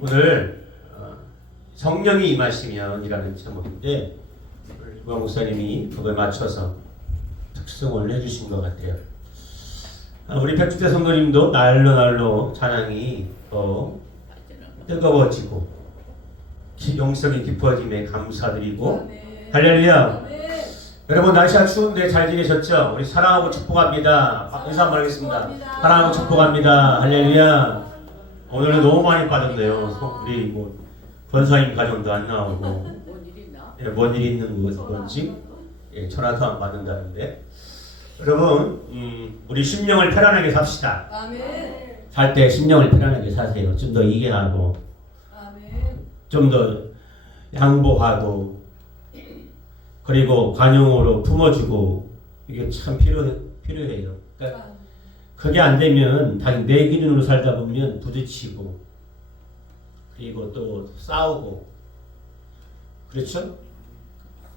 오늘 성령이 임하시면이라는 제목인데 유광 목사님이 그거에 맞춰서 특성을 해주신 것 같아요. 우리 백주대 성도님도 날로 찬양이 뜨거워지고 영성이 깊어짐에 감사드리고 할렐루야. 여러분 날씨가 추운데 잘 지내셨죠? 우리 사랑하고 축복합니다. 인사 한번 하겠습니다. 사랑하고 축복합니다. 할렐루야. 오늘은 너무 많이 빠졌네요. 우리 권사님 가정도 안 나오고 뭔 일이 있는 건지 전화도 안 받는다는데 여러분 우리 심령을 편안하게 삽시다. 살 때 심령을 편안하게 사세요. 좀 더 이겨하고 좀 더 양보하고 그리고 관용으로 품어주고 이게 참 필요해요. 그러니까 그게 안 되면 내 기준으로 살다 보면 부딪히고 그리고 또 싸우고 그렇죠?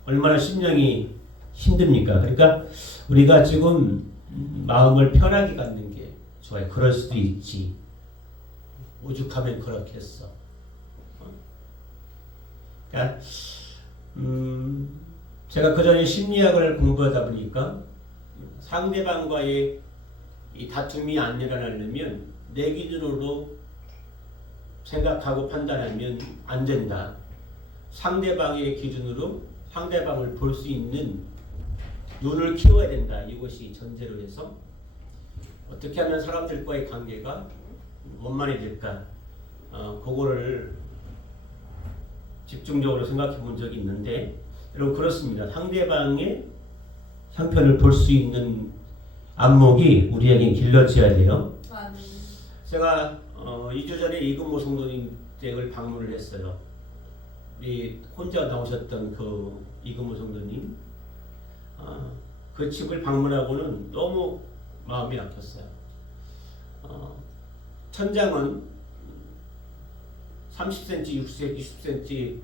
얼마나 심령이 힘듭니까? 그러니까 우리가 지금 마음을 편하게 갖는 게 좋아요. 그럴 수도 있지. 오죽하면 그렇겠어. 그러니까 제가 그전에 심리학을 공부하다 보니까 상대방과의 이 다툼이 안 일어나려면 내 기준으로 생각하고 판단하면 안 된다. 상대방의 기준으로 상대방을 볼 수 있는 눈을 키워야 된다. 이것이 전제로 해서 어떻게 하면 사람들과의 관계가 원만해질까? 그거를 집중적으로 생각해 본 적이 있는데 여러분 그렇습니다. 상대방의 형편을 볼 수 있는 안목이 우리에게 길러져야 돼요. 제가 2주 전에 이근모 성도님 댁을 방문을 했어요. 혼자 나오셨던 그 이근모 성도님 그 집을 방문하고는 너무 마음이 아팠어요. 천장은 30cm, 20cm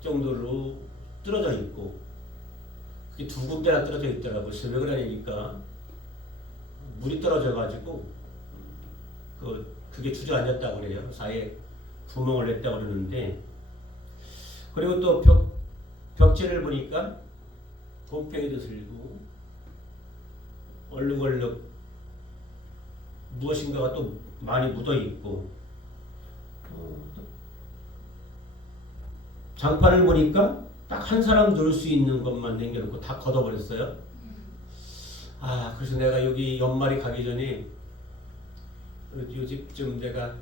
정도로 떨어져 있고 그게 두 군데나 떨어져 있더라고요. 그래서 왜 그러냐니까 물이 떨어져 가지고 그게 주저앉았다고 그래요. 사이에 구멍을 냈다고 그러는데 그리고 또 벽지를 보니까 곰팡이도 들고 얼룩얼룩 무엇인가가 또 많이 묻어 있고 장판을 보니까 딱 한 사람 누울 수 있는 것만 남겨놓고 다 걷어버렸어요. 그래서 내가 여기 연말이 가기 전에 요 집 좀 내가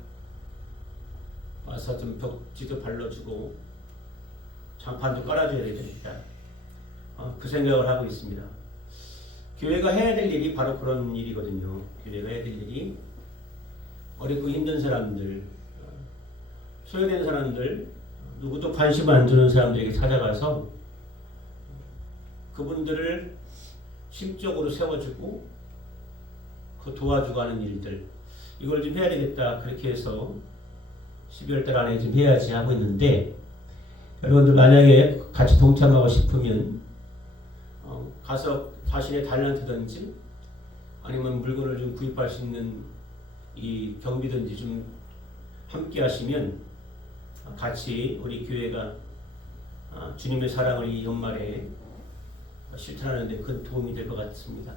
와서 좀 벽지도 발라주고 장판도 깔아줘야 되겠다. 그 생각을 하고 있습니다. 교회가 해야 될 일이 바로 그런 일이거든요. 교회가 해야 될 일이 어렵고 힘든 사람들, 소외된 사람들, 누구도 관심 안 주는 사람들에게 찾아가서 그분들을 심적으로 세워주고 도와주고 하는 일들 이걸 좀 해야 되겠다. 그렇게 해서 12월 달 안에 좀 해야지 하고 있는데 여러분들 만약에 같이 동참하고 싶으면 가서 자신의 달란트든지 아니면 물건을 좀 구입할 수 있는 이 경비든지 좀 함께 하시면 같이 우리 교회가 주님의 사랑을 이 연말에 실천하는 데 큰 도움이 될 것 같습니다.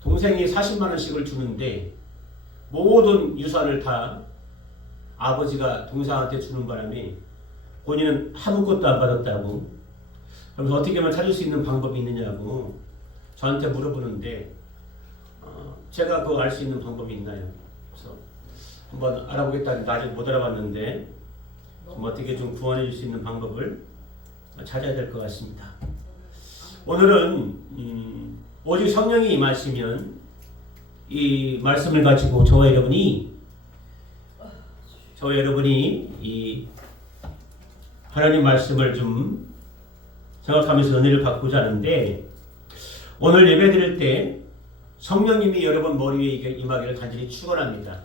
동생이 40만 원씩을 주는데 모든 유산을 다 아버지가 동생한테 주는 바람에 본인은 아무것도 안 받았다고. 그래서 어떻게 하면 찾을 수 있는 방법이 있느냐고 저한테 물어보는데 제가 그거 알 수 있는 방법이 있나요? 그래서 한번 알아보겠다는데 아직 못 알아봤는데 좀 어떻게 좀 구원해 줄 수 있는 방법을 찾아야 될 것 같습니다. 오늘은 오직 성령이 임하시면 이 말씀을 가지고 저와 여러분이 이 하나님 말씀을 좀 생각하면서 은혜를 받고자 하는데 오늘 예배 드릴 때 성령님이 여러분 머리 위에 임하기를 간절히 축원합니다.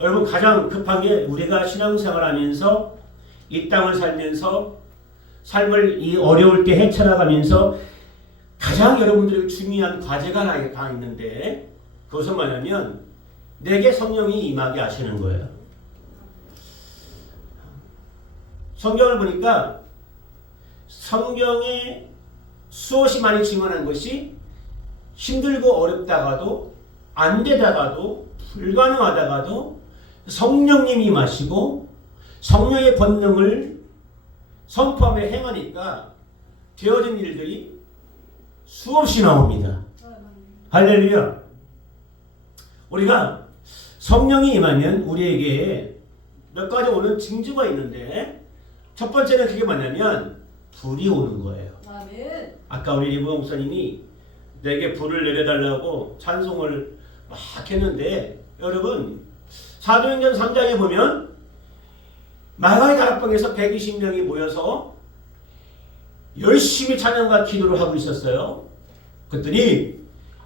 여러분 가장 급한 게 우리가 신앙생활하면서 이 땅을 살면서 삶을 이 어려울 때 헤쳐나가면서 가장 여러분들에게 중요한 과제가 하나 있는데 그것은 뭐냐면 내게 성령이 임하게 하시는 거예요. 성경을 보니까 성경에 수없이 많이 증언한 것이 힘들고 어렵다가도 안 되다가도 불가능하다가도 성령님이 임하시고 성령의 권능을 선포하며 행하니까 되어진 일들이 수없이 나옵니다. 할렐루야. 우리가 성령이 임하면 우리에게 몇 가지 오는 징조가 있는데 첫 번째는 그게 뭐냐면 불이 오는 거예요. 아멘. 아까 우리 리브 목사님이 내게 불을 내려달라고 찬송을 막 했는데 여러분 사도행전 3장에 보면 마가의 다락방에서 120명이 모여서 열심히 찬양과 기도를 하고 있었어요. 그랬더니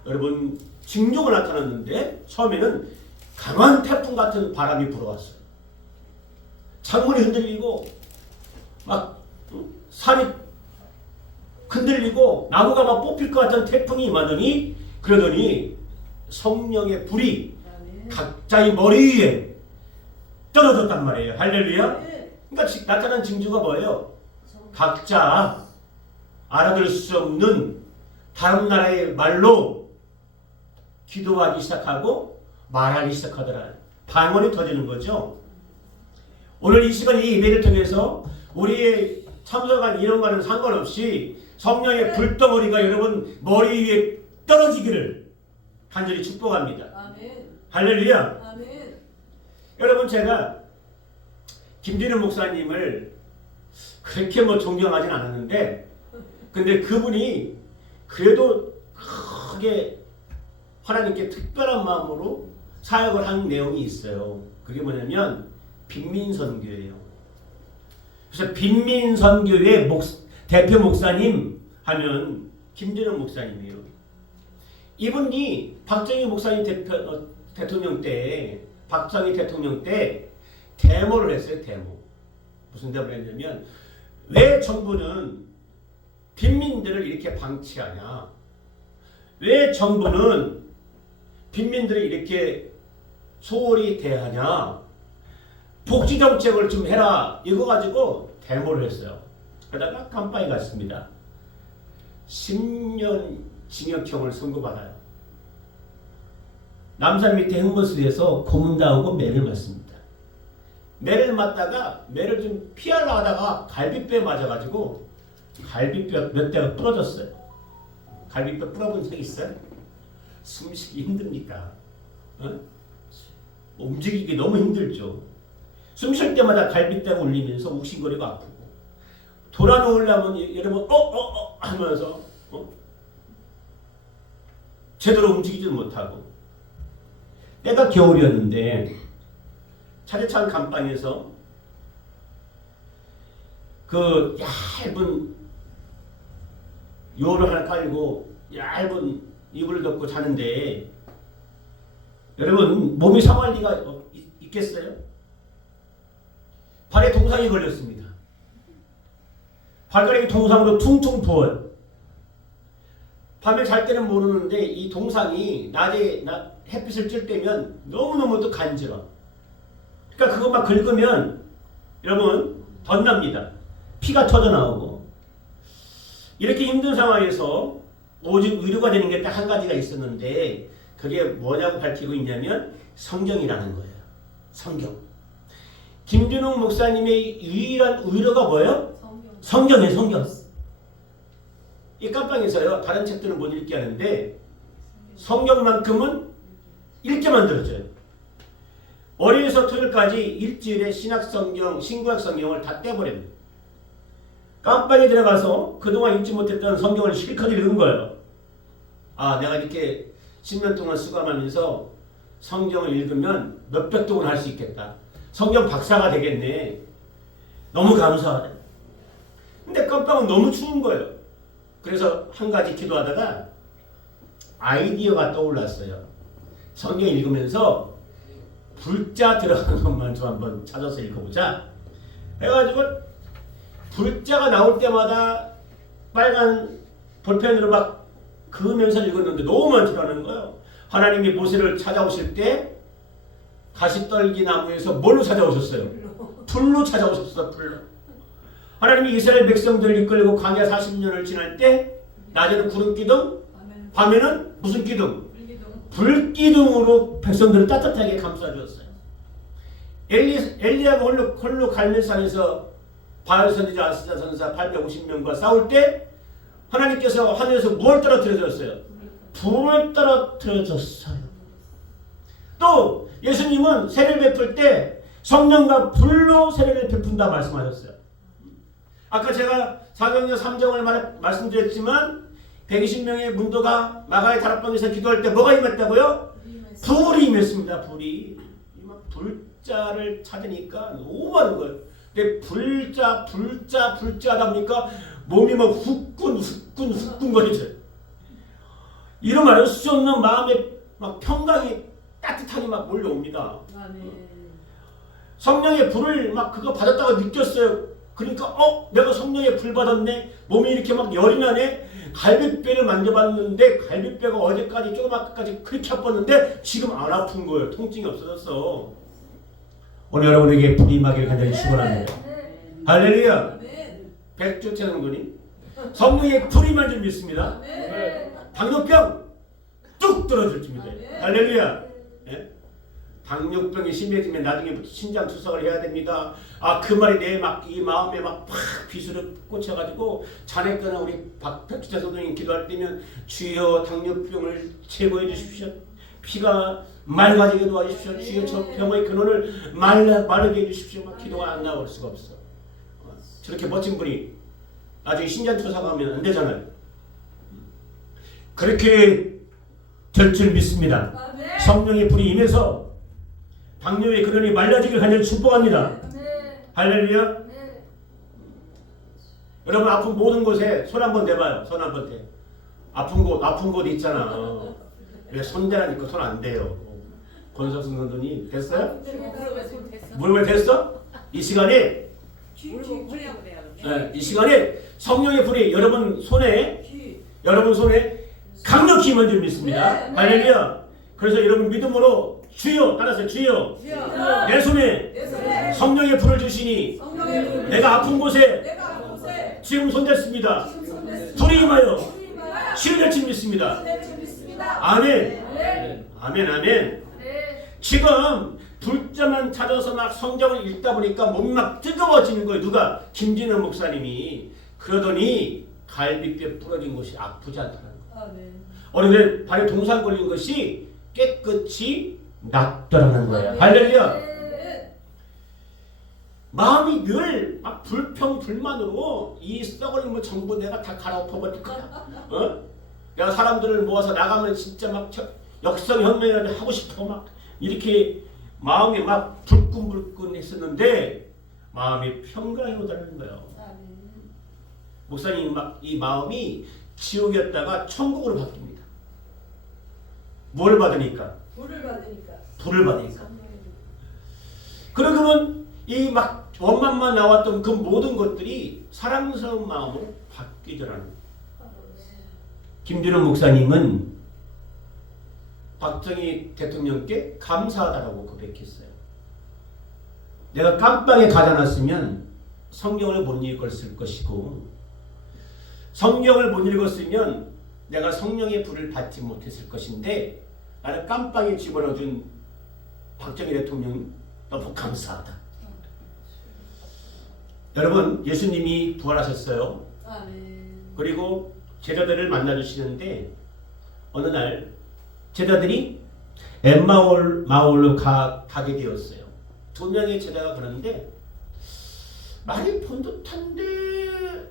여러분 징조가 나타났는데 처음에는 강한 태풍 같은 바람이 불어왔어요. 창문이 흔들리고 막 산이 흔들리고 나무가 막 뽑힐 것 같은 태풍이 임하더니 그러더니 성령의 불이 각자의 머리 위에 떨어졌단 말이에요. 할렐루야. 그러니까 나타난 징조가 뭐예요? 각자 알아들 수 없는 다른 나라의 말로 기도하기 시작하고 말하기 시작하더라. 방언이 터지는 거죠. 오늘 이 시간 이 예배를 통해서 우리의 참석한 인원과는 상관없이 성령의 불덩어리가 여러분 머리 위에 떨어지기를 간절히 축복합니다. 아멘. 할렐루야. 아멘. 여러분 제가 김진우 목사님을 그렇게 존경하진 않았는데 근데 그분이 그래도 크게 하나님께 특별한 마음으로 사역을 한 내용이 있어요. 그게 뭐냐면 빈민선교예요. 그래서 빈민선교의 대표 목사님 하면 김진우 목사님이에요. 이분이 박정희 목사님 대통령 때 박정희 대통령 때 데모를 했어요. 데모. 무슨 데모를 했냐면 왜 정부는 빈민들을 이렇게 방치하냐? 왜 정부는 빈민들을 이렇게 소홀히 대하냐? 복지정책을 좀 해라. 이거 가지고 데모를 했어요. 그러다가 깜빵에 갔습니다. 10년 징역형을 선고받아요. 남산 밑에 흑모스에서 고문당하고 매를 맞습니다. 매를 맞다가 매를 좀 피하려 하다가 갈비뼈에 맞아가지고 갈비뼈 몇 대가 부러졌어요. 갈비뼈 부러본 적 있어요? 숨쉬기 힘듭니까? 어? 움직이기 너무 힘들죠. 숨 쉴 때마다 갈비뼈가 울리면서 욱신거리고 아프고 돌아 누우려면 여러분 하면서 제대로 움직이지 못하고 때가 겨울이었는데 차례찬 감방에서 그 얇은 요를 하나 깔고 얇은 이불을 덮고 자는데 여러분 몸이 상할 리가 있겠어요? 발에 동상이 걸렸습니다. 발가락이 동상으로 퉁퉁 부어요. 밤에 잘 때는 모르는데 이 동상이 낮에 햇빛을 쬐 때면 너무너무 또 간지러. 그러니까 그것만 긁으면 여러분 덧납니다. 피가 터져 나오고. 이렇게 힘든 상황에서 오직 의료가 되는 게 딱 한 가지가 있었는데 그게 뭐냐고 밝히고 있냐면 성경이라는 거예요. 성경. 김준웅 목사님의 유일한 의료가 뭐예요? 성경이에요. 성경. 이 깜빵에서요. 다른 책들은 못 읽게 하는데 성경만큼은 읽게 만들어져요. 월요일에서 토요일까지 일주일에 신학성경, 신구약성경을 다 떼버립니다. 깜빵에 들어가서 그동안 읽지 못했던 성경을 실컷 읽은 거예요. 아, 내가 이렇게 10년 동안 수감하면서 성경을 읽으면 몇백 동을 할 수 있겠다. 성경 박사가 되겠네. 너무 감사하다. 근데 깜빵은 너무 추운 거예요. 그래서 한 가지 기도하다가 아이디어가 떠올랐어요. 성경 읽으면서 불자 들어가는 것만 좀 한번 찾아서 읽어보자. 해가지고 불자가 나올 때마다 빨간 볼펜으로 막 그으면서 읽었는데 너무 많더라는 거예요. 하나님이 모세를 찾아오실 때 가시떨기 나무에서 뭘로 찾아오셨어요? 불로 찾아오셨어. 불로. 하나님이 이스라엘 백성들을 이끌고 광야 40년을 지날 때 낮에는 구름 기둥, 밤에는 무슨 기둥? 불기둥으로 백성들을 따뜻하게 감싸주었어요. 엘리야가 홀로 갈멜산에서 바알 선지자 아스자 선사 850명과 싸울 때 하나님께서 하늘에서 무엇을 떨어뜨려줬어요? 불을 떨어뜨려줬어요. 또 예수님은 세례를 베풀 때 성령과 불로 세례를 베푼다 말씀하셨어요. 아까 제가 4경전 3정을 말씀드렸지만 120명의 문도가 마가의 다락방에서 기도할 때 뭐가 임했다고요? 불이 임했습니다. 불이. 불자를 찾으니까 너무 많은 거예요. 근데 불자 하다 보니까 몸이 막 후끈 거리죠. 이런 말은 수 없는 마음에 막 평강이 따뜻하게 막 몰려옵니다. 성령의 불을 막 그거 받았다가 느꼈어요. 그러니까 내가 성령의 불 받았네. 몸이 이렇게 막 열이 나네. 갈비뼈를 만져봤는데 갈비뼈가 어제까지 조그맣게까지 그렇게 아팠는데 지금 안 아픈 거예요. 통증이 없어졌어. 오늘 여러분에게 불이 임하기를 간절히 축원합니다. 할렐루야. 백주 태상군이 성령의 불이 임한 줄 믿습니다. 당뇨병 뚝 떨어질 줄 믿어요. 할렐루야. 예? 당뇨병이 심해지면 나중에 신장 투석을 해야 됩니다. 그 말이 이 마음에 막 비수를 꽂혀가지고 자네께는 우리 백주태 성도님 기도할 때면 주여 당뇨병을 제거해 주십시오. 피가 맑아지게 도와주십시오. 주여 저 병의 근원을 마르게 해주십시오. 막 기도가 안 나올 수가 없어. 저렇게 멋진 분이 나중에 신장 투석하면 안 되잖아요. 그렇게 될 줄 믿습니다. 성령의 불이 임해서 당뇨의 근원이 말라지길 간절히 축복합니다. 할렐루야. 여러분 아픈 모든 곳에 손 한번 대봐요. 손 한번 대. 아픈 곳 있잖아. 왜 손대라니까 손 안 대요. 권석순 선생님 됐어요? 무릎에 됐어? 이 시간에 이 시간에 성령의 불이 여러분 손에 강력히 임한 줄 믿습니다. 할렐루야. 그래서 여러분 믿음으로 주여 따라서 주여 내 손에 성령의 불을 주시니 내가 아픈 곳에 지금 손댔습니다. 불이 임하여 치료될 줄 믿습니다. 아멘. 아멘. 지금 불자만 찾아서 막 성경을 읽다 보니까 몸이 막 뜨거워지는 거예요. 누가? 김진원 목사님이. 그러더니 갈비뼈 부러진 곳이 아프지 않더라는 거예요. 어느새 발에 동상 걸린 것이 깨끗이 낫더라는 거예요. 할렐루야. 마음이 늘 막 불평불만으로 이 썩을 뭐 전부 내가 다 갈아엎어버릴 거야. 내가 사람들을 모아서 나가면 진짜 막 역성혁명이라도 하고 싶어 막 이렇게 마음이 막 불끈불끈 했었는데 마음이 평강이 오더라는 거예요. 목사님 막 이 마음이 지옥이었다가 천국으로 바뀝니다. 뭘 받으니까? 불을 받으니까. 그러면 이 막 원망만 나왔던 그 모든 것들이 사랑스러운 마음으로 바뀌더라는 거예요. 김준호 목사님은 박정희 대통령께 감사하다라고 고백했어요. 내가 깜빵에 가져놨으면 성경을 못 읽었을 것이고 성경을 못 읽었으면 내가 성령의 불을 받지 못했을 것인데 나를 깜빵에 집어넣어준 박정희 대통령 너무 감사하다. 여러분 예수님이 부활하셨어요. 그리고 제자들을 만나주시는데 어느 날 제자들이 엠마올로 가게 되었어요. 2명의 제자가 그러는데 많이 본 듯한데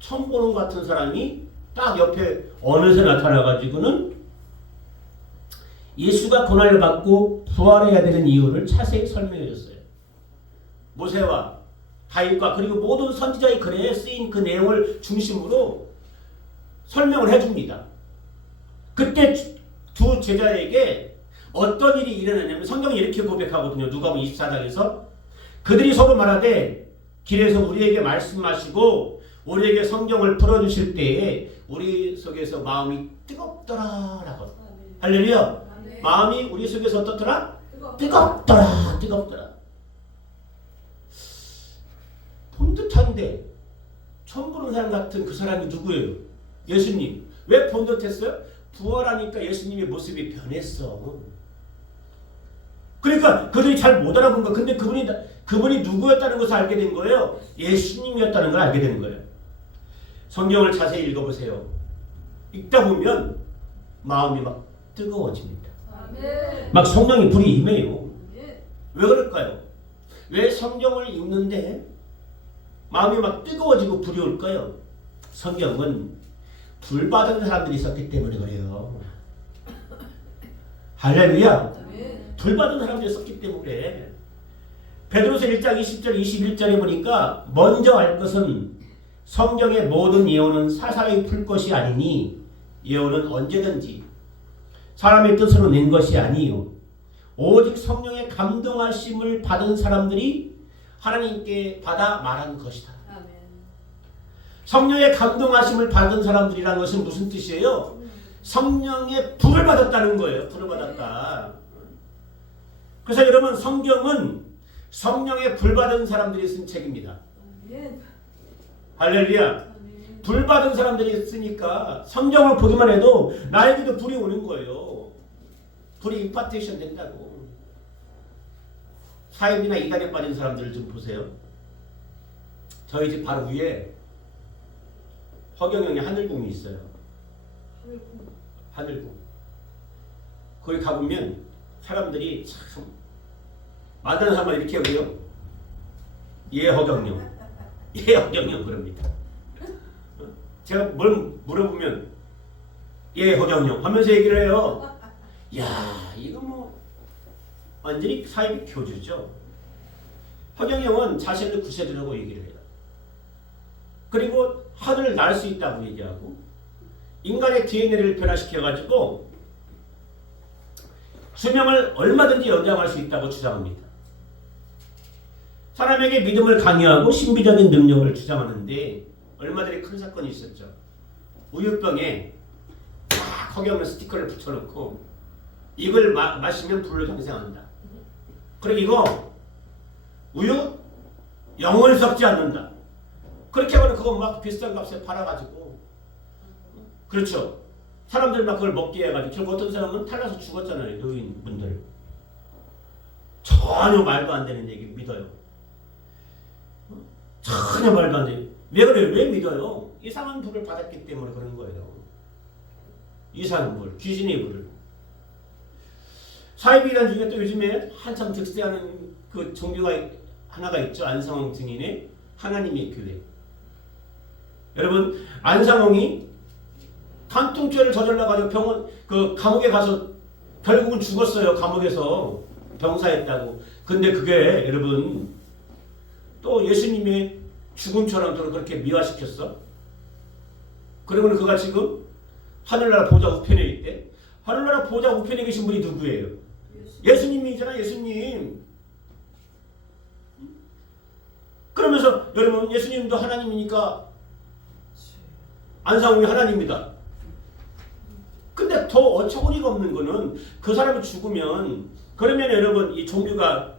처음 보는 것 같은 사람이 딱 옆에 어느새 나타나가지고는 예수가 고난을 받고 부활해야 되는 이유를 자세히 설명해 줬어요. 모세와 다윗과 그리고 모든 선지자의 글에 쓰인 그 내용을 중심으로 설명을 해줍니다. 그때 두 제자에게 어떤 일이 일어나냐면 성경이 이렇게 고백하거든요. 누가복음 24장에서 그들이 서로 말하되 길에서 우리에게 말씀하시고 우리에게 성경을 풀어주실 때에 우리 속에서 마음이 뜨겁더라라고. 할렐루야. 아멘. 마음이 우리 속에서 어떻더라? 뜨겁더라. 뜨겁더라. 본 듯한데 처음 보는 사람 같은 그 사람이 누구예요? 예수님. 왜 본 듯했어요? 부활하니까 예수님의 모습이 변했어. 그러니까 그들이 잘 못 알아본 거야. 근데 그분이 누구였다는 것을 알게 된 거예요. 예수님이었다는 걸 알게 된 거예요. 성경을 자세히 읽어보세요. 읽다 보면 마음이 막 뜨거워집니다. 아멘. 막 성령의 불이 임해요. 아멘. 왜 그럴까요? 왜 성경을 읽는데 마음이 막 뜨거워지고 불이 올까요? 성경은 불 받은 사람들이 있었기 때문에 그래요. 할렐루야. 아멘. 불 받은 사람들이 있었기 때문에 베드로서 1장 20절 21절에 보니까 먼저 알 것은 성경의 모든 예언은 사사의 풀 것이 아니니 예언은 언제든지 사람의 뜻으로 낸 것이 아니요 오직 성령의 감동하심을 받은 사람들이 하나님께 받아 말한 것이다. 아멘. 성령의 감동하심을 받은 사람들이라는 것은 무슨 뜻이에요? 성령의 불을 받았다는 거예요. 불을 받았다. 그래서 여러분 성경은 성령의 불 받은 사람들이 쓴 책입니다. 아멘. 할렐루야. 아멘. 불 받은 사람들이 쓰니까 성경을 보기만 해도 나에게도 불이 오는 거예요. 불이 임파테이션 된다고. 사입이나 이단에 빠진 사람들을 좀 보세요. 저희 집 바로 위에 허경영의 하늘궁이 있어요. 하늘궁. 거기 가보면 사람들이 참 만나는 사람만 이렇게 하고요. 예 허경영. 예 허경영 그럽니다. 제가 뭘 물어보면 예 허경영 하면서 얘기를 해요. 야 이거 뭐 완전히 사이비 교주죠. 허경영은 자신을 구세주라고 얘기를 해요. 그리고 하늘을 날 수 있다고 얘기하고 인간의 DNA를 변화시켜가지고 수명을 얼마든지 연장할 수 있다고 주장합니다. 사람에게 믿음을 강요하고 신비적인 능력을 주장하는데 얼마 전에 큰 사건이 있었죠. 우유병에 딱 허경영 스티커를 붙여놓고 이걸 마시면 불을 장생한다. 그리고 이거 우유 영을 섞지 않는다. 그렇게 하면 그거 막 비싼 값에 팔아가지고 그렇죠. 사람들 막 그걸 먹게 해가지고 결국 어떤 사람은 탈나서 죽었잖아요. 노인분들. 전혀 말도 안 되는 얘기 믿어요. 전혀 말도 안 돼요. 왜 그래요? 왜 믿어요? 이상한 불을 받았기 때문에 그런 거예요. 이상한 불, 귀신의 불을. 사이비단 중에 또 요즘에 한참 득세하는 그 종교가 하나가 있죠. 안상홍 증인의 하나님의 교회. 여러분 안상홍이 간통죄를 저질러가지고 병원 그 감옥에 가서 결국은 죽었어요. 감옥에서 병사했다고. 근데 그게 여러분 또 예수님의 죽음처럼 또 그렇게 미화시켰어. 그러면 그가 지금 하늘나라 보좌 우편에 있대. 하늘나라 보좌 우편에 계신 분이 누구예요? 예수님이잖아. 예수님. 그러면서 여러분 예수님도 하나님이니까 안상홍이 하나님이다. 근데 더 어처구니가 없는 거는 그 사람이 죽으면 그러면 여러분 이 종교가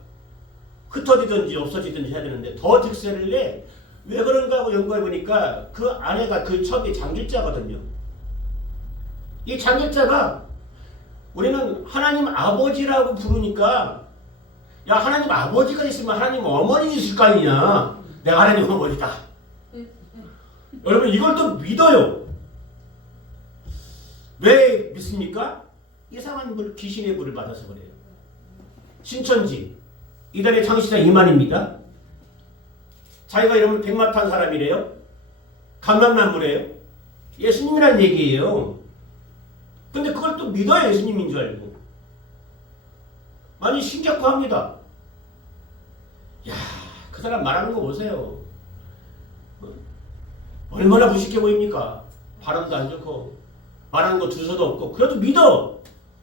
흩어지든지 없어지든지 해야 되는데 더 득세를 내. 왜 그런가 하고 연구해 보니까 그 아내가 그 첩이 장길자거든요. 이 장길자가 우리는 하나님 아버지라고 부르니까 야 하나님 아버지가 있으면 하나님 어머니 있을 거 아니냐. 내가 하나님 어머니다. 여러분 이걸 또 믿어요. 왜 믿습니까? 이상한 불, 귀신의 불을 받아서 그래요. 신천지 이달의 창시자 이만입니다. 자기가 이러면 백마탄 사람이래요. 감람나무래요. 예수님이란 얘기예요. 근데 그걸 또 믿어요. 예수님인 줄 알고. 아니 신기하고 합니다. 야, 그 사람 말하는 거 보세요. 얼마나 무식해 보입니까? 발음도 안 좋고 말하는 거 주소도 없고 그래도 믿어.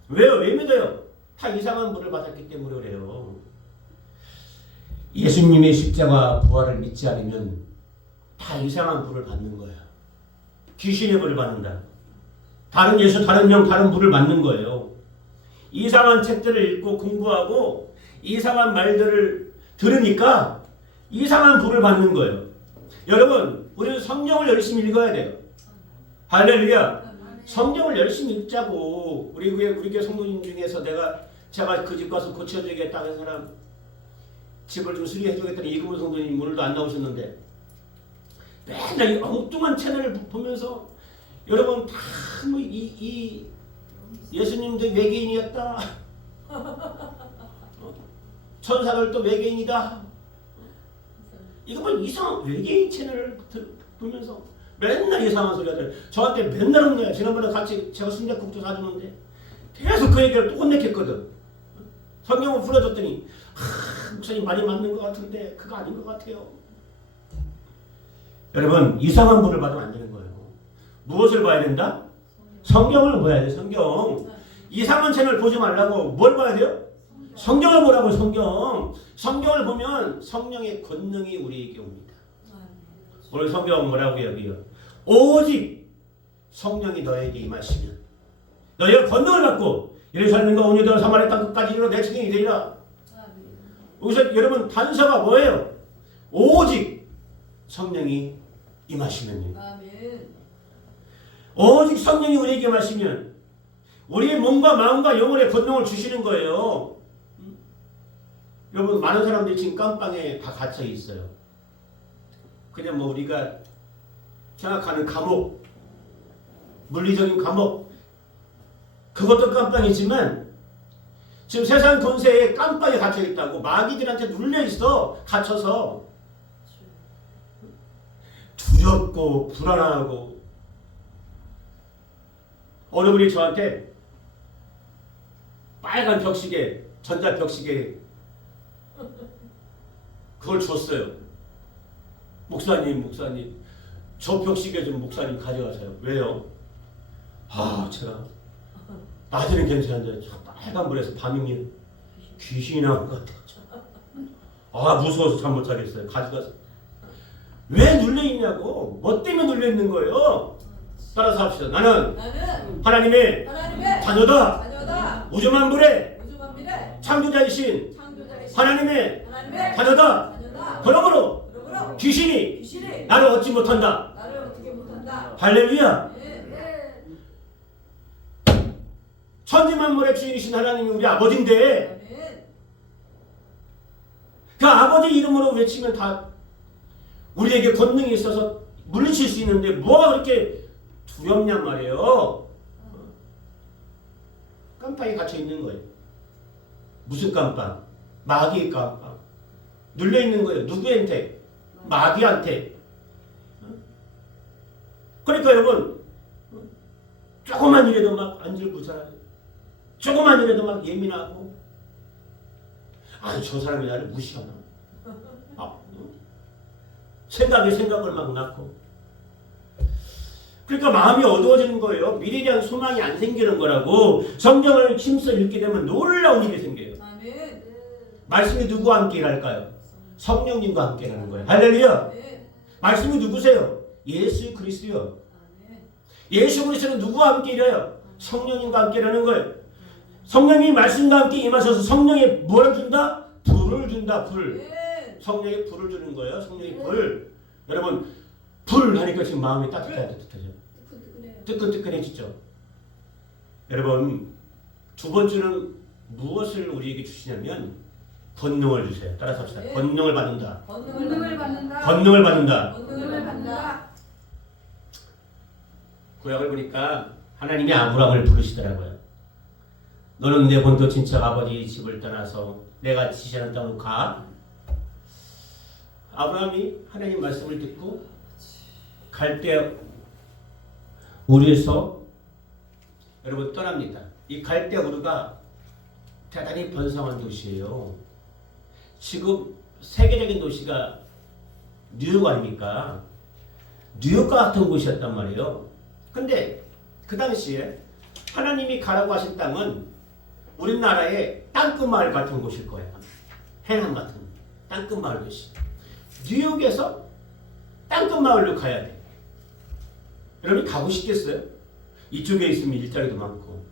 왜요? 왜 믿어요? 다 이상한 불을 받았기 때문에 그래요. 예수님의 십자가 부활을 믿지 않으면 다 이상한 불을 받는 거야. 귀신의 불을 받는다. 다른 예수, 다른 명, 다른 부를 받는 거예요. 이상한 책들을 읽고 공부하고 이상한 말들을 들으니까 이상한 부를 받는 거예요. 여러분, 우리는 성경을 열심히 읽어야 돼요. 할렐루야. 성경을 열심히 읽자고. 우리 교회 성도님 중에서 제가 그 집 가서 고쳐주겠다 하는 사람, 집을 좀 수리해주겠다는 이금호 성도님 오늘도 안 나오셨는데, 맨날 이 엉뚱한 채널을 보면서 여러분 다 뭐 이 예수님도 외계인이었다. 천사들도 외계인이다. 이거 뭐 이상한 외계인 채널을 보면서 맨날 이상한 소리 하더라고요. 저한테 맨날 혼내요. 지난번에 같이 제가 순댓국도 사주는데 계속 그 얘기를 또 혼내켰거든. 성경을 풀어줬더니 목사님 말이 맞는 것 같은데 그거 아닌 것 같아요. 여러분 이상한 분을 받으면 안 되는 거예요. 무엇을 봐야 된다? 성경을 봐야 돼. 성경. 이상한 채널 보지 말라고. 뭘 봐야 돼요? 성경을 보라고. 성경을 보면 성령의 권능이 우리에게 옵니다. 오늘 성경은 뭐라고 여기요? 오직 성령이 너에게 임하시면 너희가 권능을 받고 예루살렘과 온 유다 사마리아 땅 끝까지 이르러 내 증인이 되리라. 여기서 여러분 단서가 뭐예요? 오직 성령이 임하시면요. 오직 성령이 우리에게 임하시면 우리의 몸과 마음과 영혼의 권능을 주시는 거예요. 여러분 많은 사람들이 지금 깜빵에 다 갇혀 있어요. 그냥 뭐 우리가 생각하는 감옥, 물리적인 감옥, 그것도 깜빵이지만 지금 세상 권세에 깜빵에 갇혀 있다고. 마귀들한테 눌려 있어. 갇혀서 두렵고 불안하고. 어느 분이 저한테 빨간 벽시계, 전자 벽시계 그걸 줬어요. 목사님, 저 벽시계 좀 목사님 가져가세요. 왜요? 제가 낮에는 괜찮은데 빨간 불에서 밤이면 귀신이 나온 것 같아요. 무서워서 잠 못 자겠어요. 가져가서. 왜 눌려있냐고. 뭐 때문에 눌려있는 거예요? 따라서 합시다. 나는 하나님의 자녀다. 우주 만물의 창조자이신 하나님의 자녀다. 그러므로 귀신이 나를 얻지 못한다. 할렐루야. 천지만물의 주인이신 하나님이 우리 아버지인데 그 아버지 이름으로 외치면 다 우리에게 권능이 있어서 물리칠 수 있는데 뭐가 그렇게 두렵냔 말이에요. 깜빵에 갇혀 있는 거예요. 무슨 깜빵? 마귀의 깜빵. 눌려 있는 거예요. 누구한테? 마귀한테. 그러니까 여러분 조그만 일에도 막 안절부절하고 조그만 일에도 막 예민하고 저 사람이 나를 무시하나. 생각을 막 낳고. 그러니까 마음이 어두워지는 거예요. 미래에 대한 소망이 안 생기는 거라고. 성경을 힘써 읽게 되면 놀라운 일이 생겨요. 말씀이 누구와 함께 일할까요? 성령님과 함께 일하는 거예요. 할렐루야. 말씀이 누구세요? 예수 그리스도요. 예수 그리스도는 누구와 함께 일해요? 성령님과 함께 일하는 거예요. 성령이 말씀과 함께 임하셔서 성령에 뭐를 준다? 불을 준다. 불. 성령에 불을 주는 거예요. 성령의 불. 여러분 불 하니까 지금 마음이 따뜻하죠. 뜨끈뜨끈해지죠. 여러분 두 번째는 무엇을 우리에게 주시냐면 권능을 주세요. 따라서 합시다. 권능을 받는다. 권능을 받는다. 구약을 보니까 하나님이 아브라함을 부르시더라고요. 너는 내 본토 친척 아버지 집을 떠나서 내가 지시하는 땅으로 가. 아브라함이 하나님 말씀을 듣고 갈대 우르에서 여러분 떠납니다. 이 갈대 우르가 대단히 번성한 도시예요. 지금 세계적인 도시가 뉴욕 아닙니까? 뉴욕과 같은 곳이었단 말이에요. 근데 그 당시에 하나님이 가라고 하신 땅은 우리나라의 땅끝마을 같은 곳일 거예요. 해남 같은 땅끝마을 도시. 뉴욕에서 땅끝마을로 가야 돼. 여러분 가고 싶겠어요? 이쪽에 있으면 일자리도 많고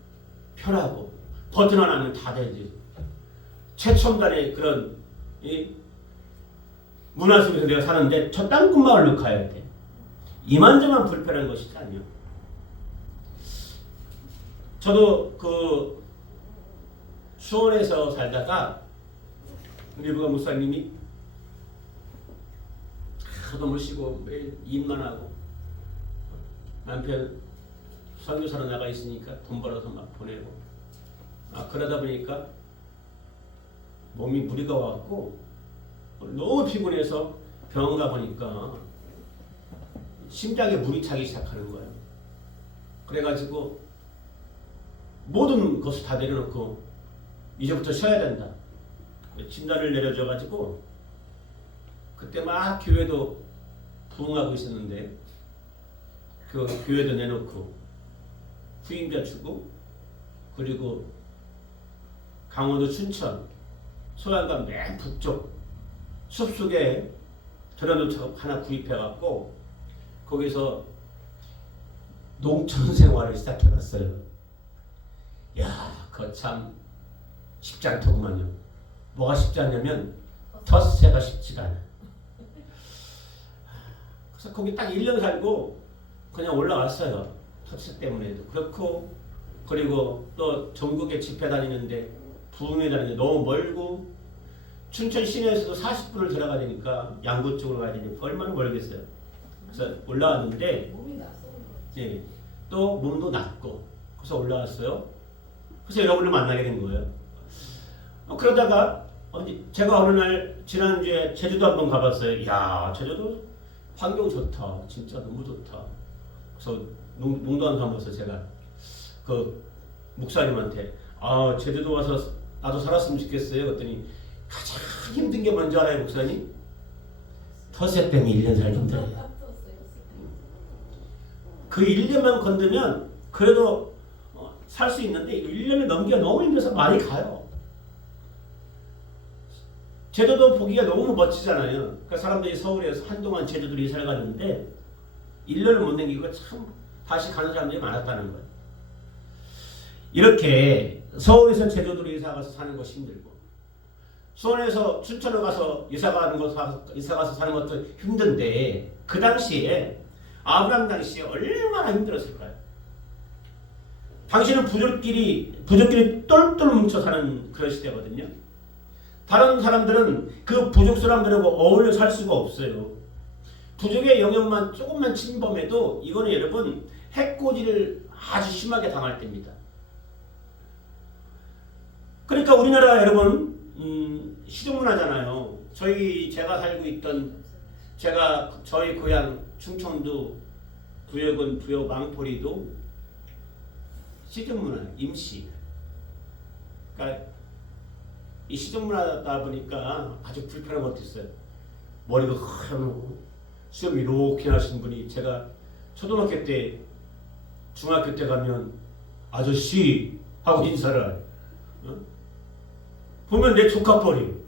편하고 버튼 하나면 다 되지. 최첨단의 그런 이 문화 속에서 내가 사는데 저 땅끝 마을로 가야 돼. 이만저만 불편한 것이 아니요. 저도 그 수원에서 살다가 리브가 목사님이 하도 모시고 매일 일만 하고 남편 선교사로 나가 있으니까 돈 벌어서 막 보내고 그러다 보니까 몸이 무리가 와갖고 너무 피곤해서 병원 가보니까 심장에 물이 차기 시작하는 거예요. 그래가지고 모든 것을 다 내려놓고 이제부터 쉬어야 된다. 진단을 내려줘가지고 그때 막 교회도 부흥하고 있었는데 그 교회도 내놓고 후임자 주고 그리고 강원도 춘천 소양강 맨 북쪽 숲속에 드러누 하나 구입해갖고 거기서 농촌 생활을 시작해봤어요. 야, 그거 참 쉽지 않더구만요. 뭐가 쉽지 않냐면 텃세가 쉽지가 않아. 그래서 거기 딱 1년 살고 그냥 올라왔어요. 텃세 때문에도 그렇고 그리고 또 전국에 집회 다니는데 부흥회 다니는데 너무 멀고 춘천 시내에서도 40분을 들어가야 되니까 양구 쪽으로 가야 되니까 얼마나 멀겠어요. 그래서 올라왔는데 예, 또 몸도 낫고 그래서 올라왔어요. 그래서 여러분을 만나게 된 거예요. 그러다가 제가 어느 날 지난주에 제주도 한번 가봤어요. 야, 제주도 환경 좋다. 진짜 너무 좋다. 그래서 농도 한 가면서 제가 그 목사님한테 제주도 와서 나도 살았으면 좋겠어요. 그랬더니 가장 힘든 게 뭔지 알아요, 목사님? 텃세 때문에 1년 살기 힘들어요. 그 1년만 건드면 그래도 살 수 있는데 1년을 넘기가 너무 힘들어서 많이 가요. 제주도 보기가 너무 멋지잖아요. 그러니까 사람들이 서울에서 한동안 제주도로 이사를 갔는데 1년을 못 넘기고 참 다시 가는 사람들이 많았다는 거예요. 이렇게 서울에서 제주도로 이사 가서 사는 것이 힘들고 수원에서 춘천으로 가서 이사 가서 사는 것도 힘든데 그 당시에 아브라함 당시에 얼마나 힘들었을까요? 당시는 부족끼리 똘똘 뭉쳐 사는 그런 시대거든요. 다른 사람들은 그 부족 사람들하고 어울려 살 수가 없어요. 부족의 영역만 조금만 침범해도 이거는 여러분 해코지를 아주 심하게 당할 때입니다. 그러니까 우리나라 여러분 시중문화잖아요. 제가 살고 있던 저희 고향 충청도 부여군 부여 망포리도 시중문화 임시. 그러니까 이 시중문화다 보니까 아주 불편한 것도 있어요. 머리가 하얗고 수염 이렇게 나신 분이 제가 초등학교 때 중학교 때 가면 아저씨 하고 인사를 보면 내 조카뻘이에요.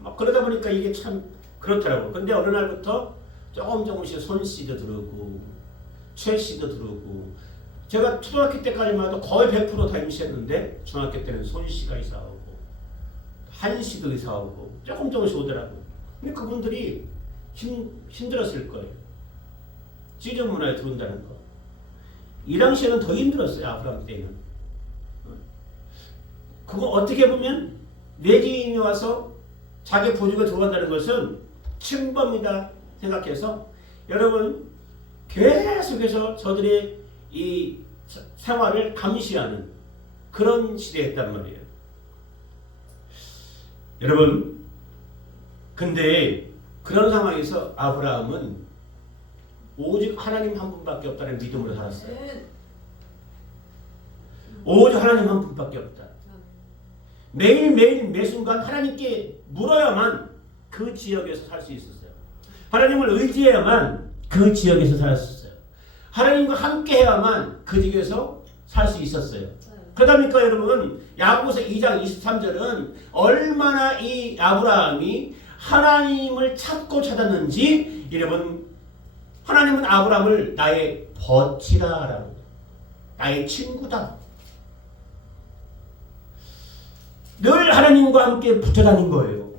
막 그러다 보니까 이게 참 그렇더라고요. 근데 어느 날부터 조금씩 손씨도 들어오고 최씨도 들어오고 제가 초등학교 때까지만 해도 거의 100% 다 임시했는데 중학교 때는 손씨가 이사 오고 한씨도 이사 오고 조금씩 오더라고요. 근데 그분들이 힘들었을 거예요. 시즌 문화에 들어온다는 거. 이 당시에는 더 힘들었어요. 아브라함 때는. 그거 어떻게 보면 외지인이 와서 자기 보조가 들어간다는 것은 침범이다 생각해서 여러분 계속해서 저들의 이 생활을 감시하는 그런 시대였단 말이에요. 여러분 근데 그런 상황에서 아브라함은 오직 하나님 한 분밖에 없다는 믿음으로 살았어요. 오직 하나님 한 분밖에 없다. 매일매일 매순간 하나님께 물어야만 그 지역에서 살 수 있었어요. 하나님을 의지해야만 그 지역에서 살았었어요. 하나님과 함께 해야만 그 지역에서 살 수 있었어요. 그러다 보니까 여러분 야고보서 2장 23절은 얼마나 이 아브라함이 하나님을 찾고 찾았는지 여러분 하나님은 아브라함을 나의 버치라라고 나의 친구다. 늘 하나님과 함께 붙어 다닌 거예요.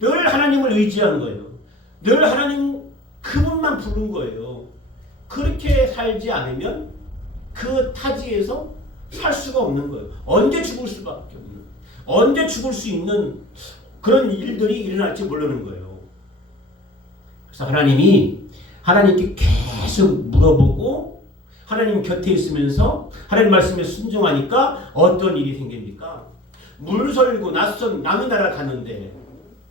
늘 하나님을 의지한 거예요. 늘 하나님 그분만 부른 거예요. 그렇게 살지 않으면 그 타지에서 살 수가 없는 거예요. 언제 죽을 수밖에 없는, 언제 죽을 수 있는 그런 일들이 일어날지 모르는 거예요. 그래서 하나님께 계속 물어보고 하나님 곁에 있으면서 하나님 말씀에 순종하니까 어떤 일이 생깁니까? 물설고 낯선 남의 나라 가는데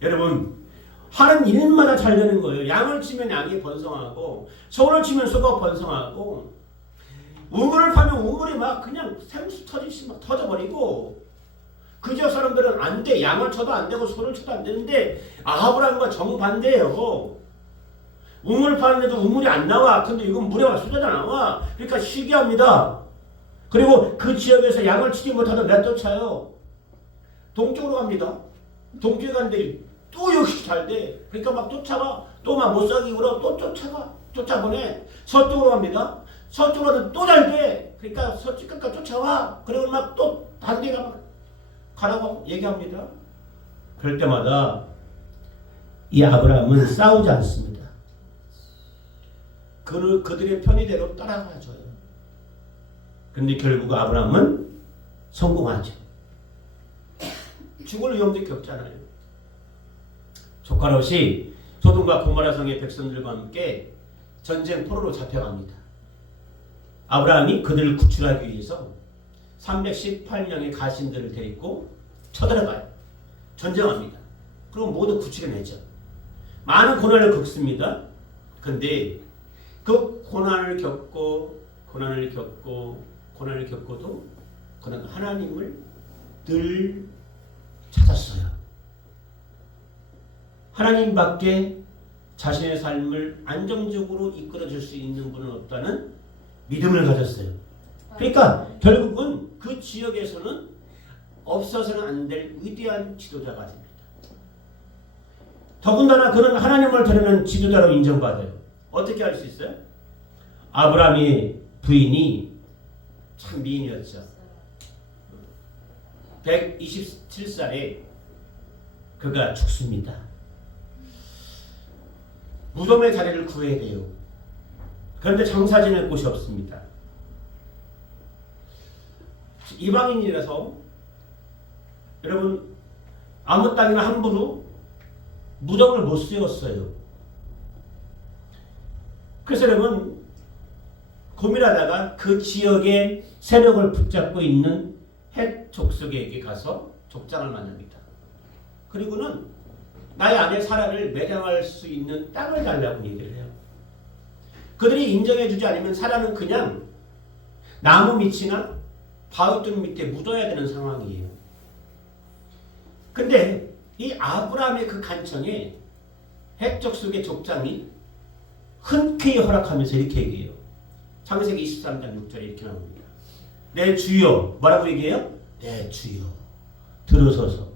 여러분 하는 일마다 잘 되는 거예요. 양을 치면 양이 번성하고 소를 치면 소가 번성하고 우물을 파면 우물이 막 그냥 샘수 터지듯이 막 터져버리고 그 지역 사람들은 안 돼. 양을 쳐도 안 되고 소를 쳐도 안 되는데 아브라함과 정반대예요. 우물을 파는데도 우물이 안 나와. 근데 이건 물에 쏟아져 나와. 그러니까 시기합니다. 그리고 그 지역에서 양을 치지 못하다 내쫓아요. 동쪽으로 갑니다. 동쪽에 갔는데 또 역시 잘 돼. 그러니까 막 쫓아가. 또 막 못 살게 울어. 또 쫓아가. 쫓아보내. 서쪽으로 갑니다. 서쪽으로 가도 또 잘 돼. 그러니까 서쪽 끝까지 쫓아와. 그리고 막 또 반대가 막 가라고 얘기합니다. 그럴 때마다 이 아브라함은 싸우지 않습니다. 그들의 편의대로 따라가줘요. 그런데 결국 아브라함은 성공하죠. 죽을 위험도 겪잖아요. 조카롯이 소돔과 고모라 성의 백성들과 함께 전쟁 포로로 잡혀갑니다. 아브라함이 그들을 구출하기 위해서 318명의 가신들을 데리고 쳐들어가요. 전쟁합니다. 그리고 모두 구출해내죠. 많은 고난을 겪습니다. 그런데 그 고난을 겪고도 그는 하나님을 늘 찾았어요. 하나님밖에 자신의 삶을 안정적으로 이끌어줄 수 있는 분은 없다는 믿음을 가졌어요. 그러니까 결국은 그 지역에서는 없어서는 안 될 위대한 지도자가 됩니다. 더군다나 그는 하나님을 드러내는 지도자로 인정받아요. 어떻게 할 수 있어요? 아브라함의 부인이 참 미인이었죠. 127살에 그가 죽습니다. 무덤의 자리를 구해야 돼요. 그런데 장사 지낼 곳이 없습니다. 이방인이라서 여러분 아무 땅이나 함부로 무덤을 못 세웠어요. 그래서 여러분 고민하다가 그 지역의 세력을 붙잡고 있는 헷 족속에게 가서 족장을 만납니다. 그리고는 나의 아내 사라를 매장할 수 있는 땅을 달라고 얘기를 해요. 그들이 인정해주지 않으면 사라는 그냥 나무 밑이나 바위돌 밑에 묻어야 되는 상황이에요. 근데 이 아브라함의 그 간청에 헷 족속의 족장이 흔쾌히 허락하면서 이렇게 얘기해요. 창세기 23장 6절에 이렇게 나옵니다. 내 주여, 뭐라고 얘기해요? 내 주여, 들어서서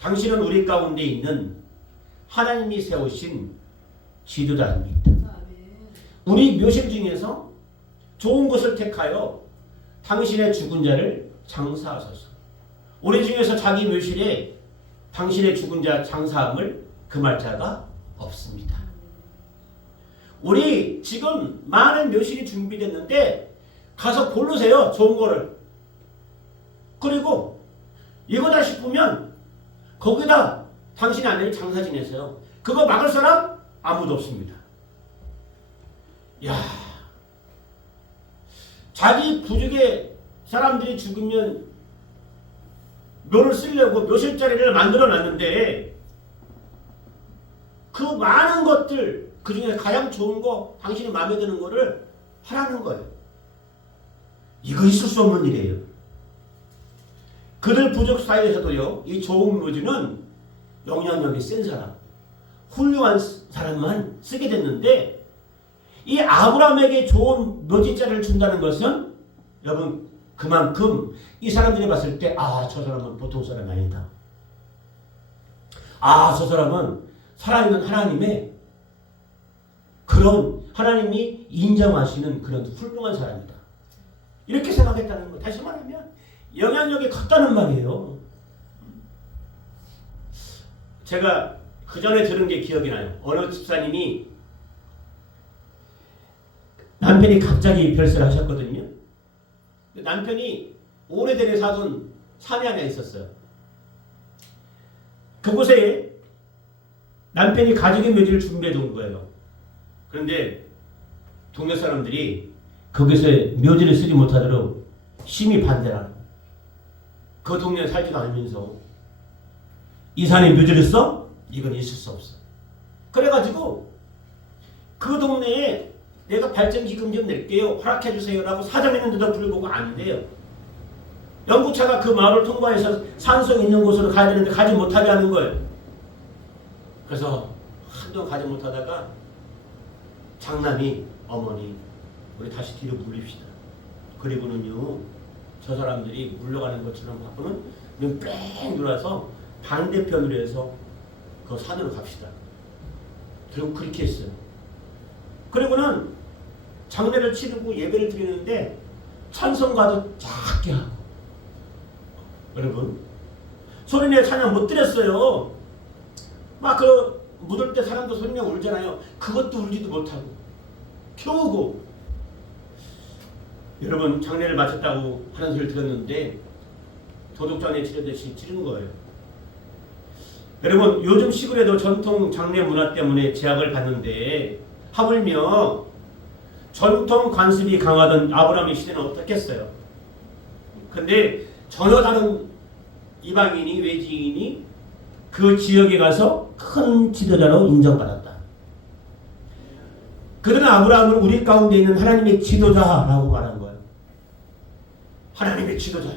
당신은 우리 가운데 있는 하나님이 세우신 지도자입니다. 우리 묘실 중에서 좋은 것을 택하여 당신의 죽은 자를 장사하소서. 우리 중에서 자기 묘실에 당신의 죽은 자 장사함을 금할 자가 없습니다. 우리 지금 많은 묘실이 준비됐는데 가서 고르세요. 좋은 거를. 그리고 이거다 싶으면 거기다 당신의 아내를 장사 지내세요. 그거 막을 사람 아무도 없습니다. 야, 자기 부족의 사람들이 죽으면 묘를 쓰려고 묘실자리를 만들어 놨는데 그 많은 것들 그 중에 가장 좋은 거 당신이 마음에 드는 거를 하라는 거예요. 이거 있을 수 없는 일이에요. 그들 부족 사이에서도요, 이 좋은 묘지는 영향력이 센 사람, 훌륭한 사람만 쓰게 됐는데 이 아브라함에게 좋은 묘지자를 준다는 것은 여러분 그만큼 이 사람들이 봤을 때 아, 저 사람은 보통 사람이 아니다. 아, 저 사람은 살아있는 하나님의 그런 하나님이 인정하시는 그런 훌륭한 사람이다. 이렇게 생각했다는 거. 다시 말하면 영향력이 컸다는 말이에요. 제가 그 전에 들은 게 기억이 나요. 어느 집사님이 남편이 갑자기 별세를 하셨거든요. 남편이 오래전에 사둔 산이 하나 있었어요. 그곳에 남편이 가족의 묘지를 준비해 둔 거예요. 그런데 동네 사람들이 거기서 묘지를 쓰지 못하도록 심히 반대를 하는 거예요. 그 동네에 살지도 않으면서 이 산에 묘지를 써? 이건 있을 수 없어. 그래가지고 그 동네에 내가 발전기금 좀 낼게요. 허락해 주세요라고 사정했는데도 불구하고 안 돼요. 연구차가 그 마을을 통과해서 산속 있는 곳으로 가야 되는데 가지 못하게 하는 거예요. 그래서 한동안 가지 못하다가 장남이 어머니 우리 다시 뒤로 물립시다. 그리고는요 저 사람들이 물러가는 것처럼 하고는 눈 뺑 돌아서 반대편으로 해서 그 산으로 갑시다. 결국 그렇게 했어요. 그리고는 장례를 치르고 예배를 드리는데 찬송가도 작게 하고 여러분 소리내 찬양 못 드렸어요. 막 그 묻을 때 사람도 소리내 울잖아요. 그것도 울지도 못하고 겨우고 여러분 장례를 마쳤다고 하는 소리를 들었는데 도둑장례 치르듯이 치른 거예요. 여러분 요즘 시골에도 전통 장례 문화 때문에 제약을 받는데 하물며 전통 관습이 강하던 아브라함의 시대는 어떻겠어요? 근데 전혀 다른 이방인이 외지인이 그 지역에 가서 큰 지도자로 인정받았다. 그들은 아브라함을 우리 가운데 있는 하나님의 지도자라고 말한 거예요. 하나님의 지도자.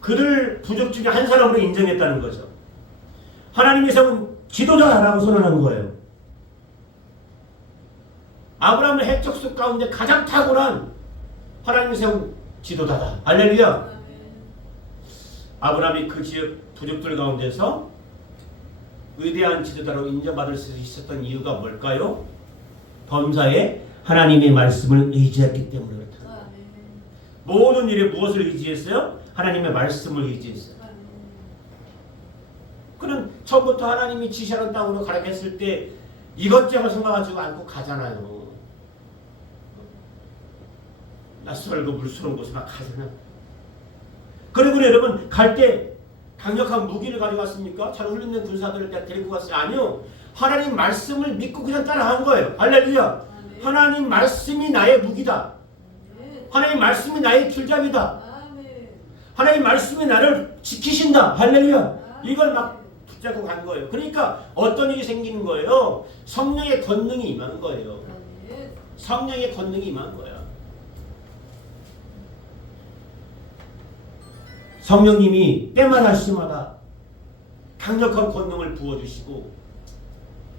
그를 부족 중에 한 사람으로 인정했다는 거죠. 하나님이 세운 지도자라고 선언한 거예요. 아브라함은 해적수 가운데 가장 탁월한 하나님이 세운 지도자다. 할렐루야. 아브라함이 그 지역 부족들 가운데서 위대한 지도자로 인정받을 수 있었던 이유가 뭘까요? 범사에 하나님의 말씀을 의지했기 때문에 그렇다. 모든 일에 무엇을 의지했어요? 하나님의 말씀을 의지했어요. 그는 처음부터 하나님이 지시하는 땅으로 가라고 했을 때 이것저것 생각하지고 않고 가잖아요. 낯설고 물스러운 곳에 막 가잖아. 그리고 여러분 갈 때 강력한 무기를 가져갔습니까? 잘 훈련된 군사들을 데리고 갔어요? 아니요. 하나님 말씀을 믿고 그냥 따라한 거예요. 할렐루야. 하나님 말씀이 나의 무기다. 하나님 말씀이 나의 줄잡이다. 하나님 말씀이 나를 지키신다. 할렐루야. 이걸 막 붙잡고 간 거예요. 그러니까 어떤 일이 생기는 거예요? 성령의 권능이 임한 거예요. 성령의 권능이 임한 거야. 성령님이 때만 하시마다 강력한 권능을 부어주시고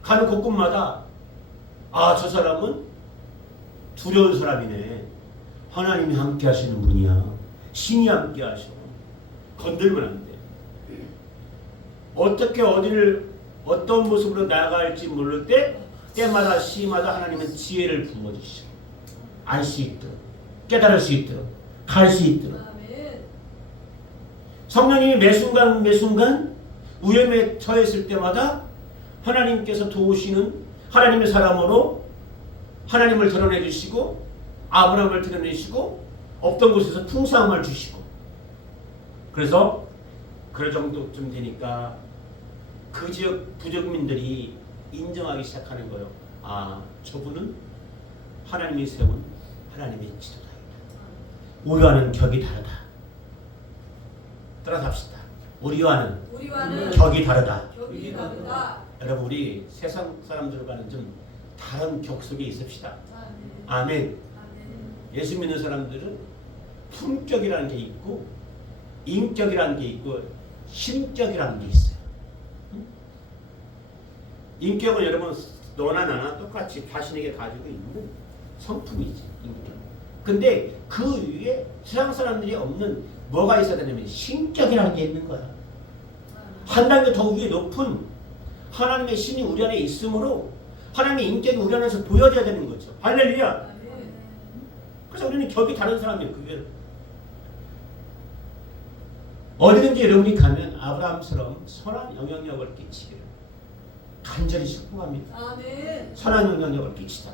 가는 곳곳마다 아, 저 사람은 두려운 사람이네. 하나님이 함께 하시는 분이야. 신이 함께 하셔. 건들면 안 돼. 어떻게 어디를 어떤 모습으로 나아갈지 모를 때마다 시마다 하나님은 지혜를 부어주시고 알 수 있도록 깨달을 수 있도록 갈 수 있도록 성령님이 매 순간 위험에 처했을 때마다 하나님께서 도우시는 하나님의 사람으로 하나님을 드러내 주시고 아브라함을 드러내시고 없던 곳에서 풍성함을 주시고 그래서 그 정도쯤 되니까 그 지역 부족민들이 인정하기 시작하는 거예요. 아, 저분은 하나님이 세운 하나님의 지도자이다. 우리와는 격이 다르다. 따라잡시다. 우리와는 격이 다르다. 여러분 우리 세상 사람들과는 좀 다른 격 속에 있읍시다. 아멘. 예수 믿는 사람들은 품격이라는 게 있고 인격이라는 게 있고 신격이라는 게 있어요. 인격은 여러분 너나 나나 똑같이 자신에게 가지고 있는 성품이지. 인격. 근데 그 위에 세상 사람들이 없는 뭐가 있어야 되냐면 신격이라는 게 있는 거야. 한 단계 더 위에 높은 하나님의 신이 우리 안에 있으므로 하나님의 인격이 우리 안에서 보여져야 되는 거죠. 할렐루야. 그래서 우리는 격이 다른 사람이에요. 그게 어디든지 여러분이 가면 아브라함처럼 선한 영향력을 끼치기를 간절히 축복합니다. 아멘. 선한 영향력을 끼치다.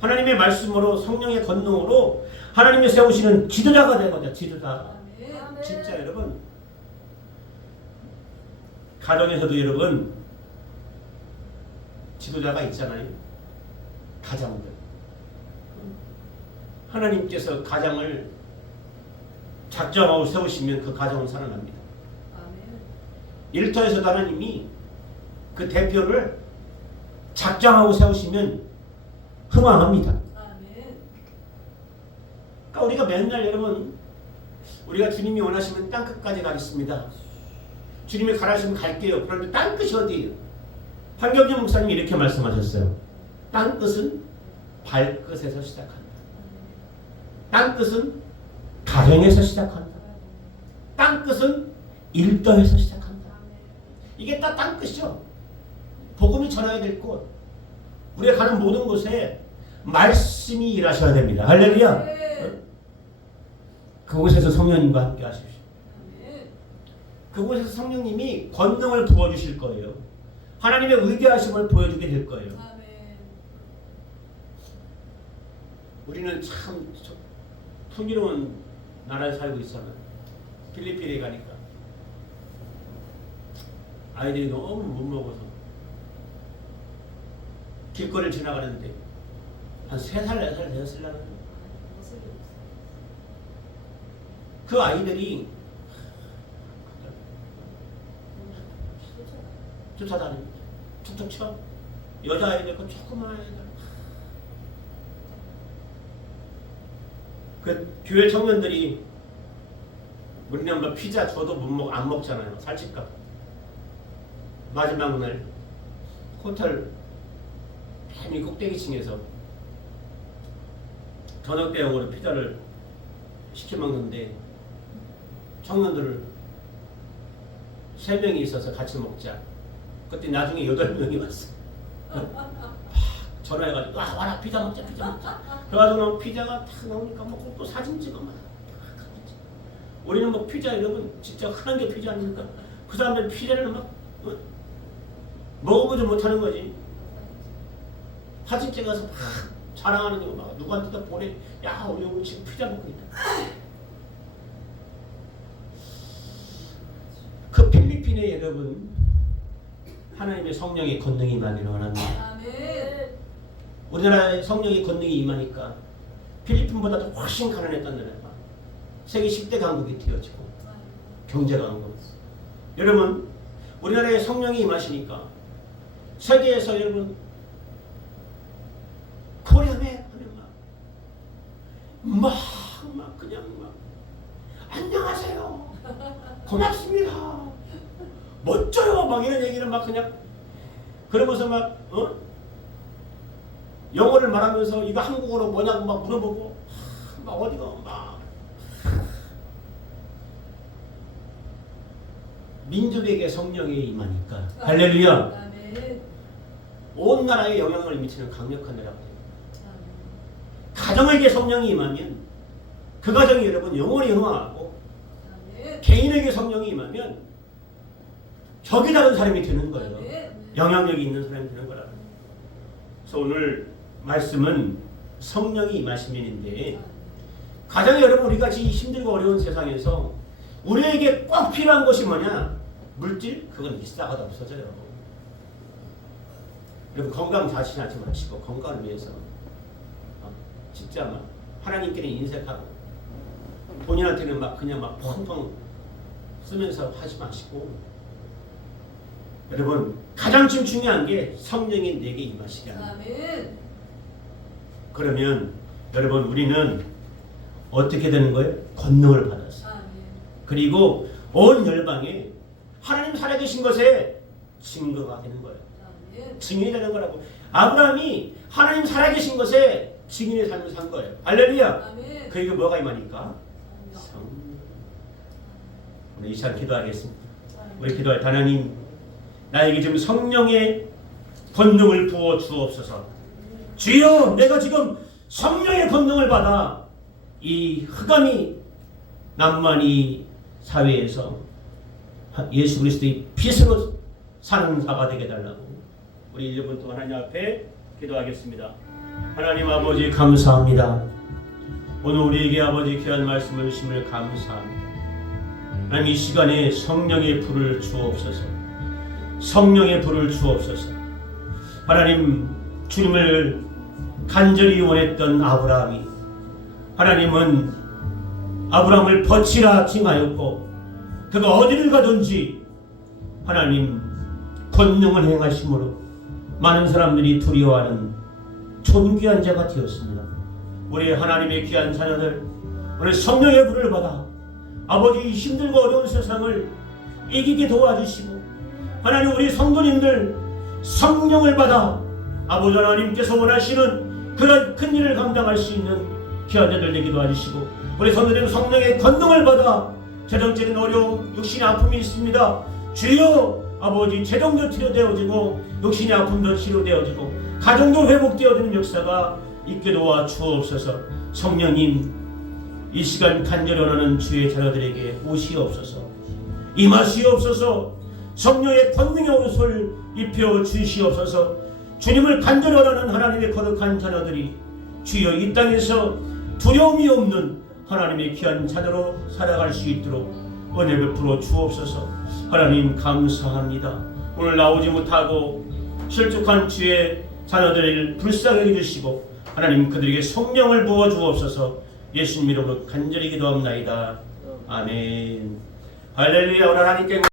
하나님의 말씀으로 성령의 권능으로 하나님이 세우시는 지도자가 되거든요. 지도자. 아멘. 진짜 여러분 가정에서도 여러분 지도자가 있잖아요. 가장들. 하나님께서 가장을 작정하고 세우시면 그 가정은 살아납니다. 아멘. 일터에서도 하나님이 그 대표를 작정하고 세우시면 흥왕합니다. 아멘. 그러니까 우리가 맨날 여러분 우리가 주님이 원하시면 땅끝까지 가겠습니다. 주님이 가라시면 갈게요. 그런데 땅끝이 어디예요? 황경진 목사님이 이렇게 말씀하셨어요. 땅끝은 발끝에서 시작한다. 땅끝은 가정에서 시작한다. 땅끝은 일터에서 시작한다. 이게 다 땅끝이죠. 복음이 전해야 될 곳. 우리가 가는 모든 곳에 말씀이 일하셔야 됩니다. 할렐루야. 아멘. 그곳에서 성령님과 함께 하십시오. 아멘. 그곳에서 성령님이 권능을 부어주실 거예요. 하나님의 의대하심을 보여주게 될 거예요. 아멘. 우리는 참 풍요로운 나라에 살고 있잖아요. 필리핀에 가니까 아이들이 너무 못 먹어서 길거리를 지나가는데 한 3살, 4살 되었으려면 그 아이들이 쫓아다닙니다. 툭툭 쳐. 여자아이들 그 조그만 아이들. 그 교회 청년들이 우리는 뭐 피자 줘도 안 먹잖아요. 살찔까. 마지막 날 호텔 이 꼭대기층에서 저녁 대용으로 피자를 시켜 먹는데 청년들을 3명이 있어서 같이 먹자. 그때 나중에 8명이 왔어. 전화해가지고 와라 피자 먹자. 그래가지고 피자가 탁 나오니까 먹고 또 사진 찍어 막. 우리는 뭐 피자 여러분 진짜 흔한 게 피자 아닙니까? 그 사람들 피자를 막 먹어보지 못하는 거지. 사진 찍어서 막 자랑하는 거 막 누구한테도 보내. 야 우리 오늘 지금 피자 먹고 있다. 그 필리핀에 여러분 하나님의 성령의 권능이 임하기를 원합니다. 아멘. 우리나라의 성령의 권능이 임하니까 필리핀보다도 훨씬 가난했던 나라가 세계 10대 강국이 되어지고 경제 강국. 여러분 우리나라의 성령이 임하시니까 세계에서 여러분 코리아에 하면 막 그냥 막 안녕하세요 고맙습니다 멋져요 막 이런 얘기를 막 그냥 그러면서 막 영어를 말하면서 이거 한국어로 뭐냐고 막 물어보고 막 어디가 막 민족에게 성령이 임하니까 할렐루야. 아멘. 온 나라에 영향을 미치는 강력한 나라가 가정에게 성령이 임하면 그 가정이 여러분 영원히 흥황하고 아멘. 개인에게 성령이 임하면 격이 다른 사람이 되는 거예요. 아멘. 영향력이 있는 사람이 되는 거라. 그래서 오늘 말씀은 성령이 임하시면인데 가장 여러분 우리가 지금 힘들고 어려운 세상에서 우리에게 꼭 필요한 것이 뭐냐? 물질? 그건 비싸가도 없어져요. 여러분 건강 자신하지 마시고 건강을 위해서 진짜 막 하나님께는 인색하고 본인한테는 막 그냥 막 펑펑 쓰면서 하지 마시고 여러분 가장 지금 중요한 게 성령이 내게 임하시게 하는 거예요. 아멘. 그러면 여러분 우리는 어떻게 되는 거예요? 권능을 받았어요. 아멘. 그리고 온 열방에 하나님 살아계신 것에 증거가 되는 거예요. 아멘. 증인이 되는 거라고. 아브라함이 하나님 살아계신 것에 증인의 삶을 산 거예요. 할렐루야. 아멘. 그리고 뭐가 임하니까? 성령. 우리 이 시간 기도하겠습니다. 우리 기도할 하나님 나에게 좀 성령의 권능을 부어 주옵소서. 주여 내가 지금 성령의 권능을 받아 이 흑암이 남만이 사회에서 예수 그리스도의 빛으로 사는 자가 되게 달라고 우리 1분 동안 하나님 앞에 기도하겠습니다. 하나님 아버지 감사합니다. 오늘 우리에게 아버지 귀한 말씀을 주심을 감사합니다. 하나님 이 시간에 성령의 불을 주옵소서. 성령의 불을 주옵소서. 하나님 주님을 간절히 원했던 아브라함이 하나님은 아브라함을 버치라 칭하였고 그가 어디를 가든지 하나님 권능을 행하심으로 많은 사람들이 두려워하는 존귀한 자가 되었습니다. 우리 하나님의 귀한 자녀들 오늘 성령의 불을 받아 아버지 힘들고 어려운 세상을 이기게 도와주시고 하나님 우리 성도님들 성령을 받아 아버지 하나님께서 원하시는 그런 큰 일을 감당할 수 있는 귀한 자들 되게 도와주시고 우리 성도님 성령의 권능을 받아 재정적인 어려움 육신의 아픔이 있습니다. 주여 아버지 재정도 치료되어지고 육신의 아픔도 치료되어지고 가정도 회복되어지는 역사가 있게 도와 주옵소서. 성령님 이 시간 간절히 원하는 주의 자녀들에게 오시옵소서. 임하시옵소서. 성령의 권능의 옷을 입혀 주시옵소서. 주님을 간절히 원하는 하나님의 거룩한 자녀들이 주여 이 땅에서 두려움이 없는 하나님의 귀한 자녀로 살아갈 수 있도록 은혜 베풀어 주옵소서. 하나님 감사합니다. 오늘 나오지 못하고 실족한 주의 자녀들을 불쌍히 해주시고 하나님 그들에게 성령을 부어 주옵소서. 예수님 이름으로 간절히 기도합나이다. 아멘. 할렐루야. 오늘 하나님께